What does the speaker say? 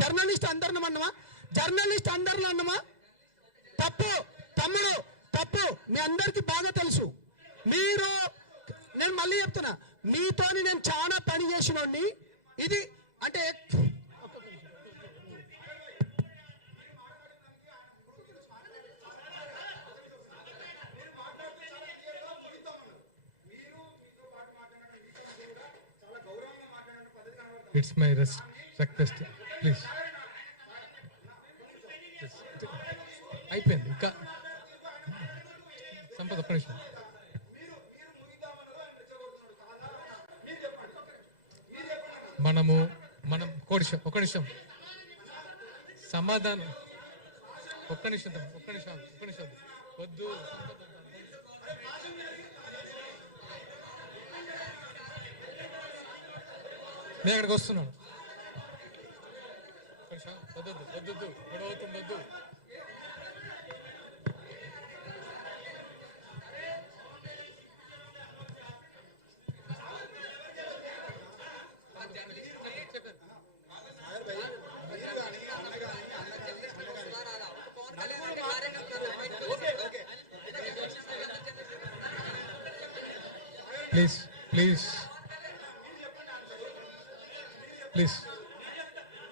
Journalist అందరిని అన్నమా? Journalist అందరిని అన్నమా? తప్పు తమ్ముడు, తప్పు. మీ అందరికీ బాగా తెలుసు. మీరు, నేను మళ్ళీ చెప్తున్నా, మీతోని నేను చాలా పని చేసినోడిని. ఇది అంటే ఇట్స్ మై రిక్వెస్ట్ ప్లీజ్. అయిపోయింది ఇంకా సంపద ఒక్క నిమిషం. మనం ఒక్క నిమిషం సమాధానం, ఒక్క నిమిషం వద్దు. నేను అక్కడికి వస్తున్నాను. వద్దు గొడవ అవుతుంది, వద్దు. Please please please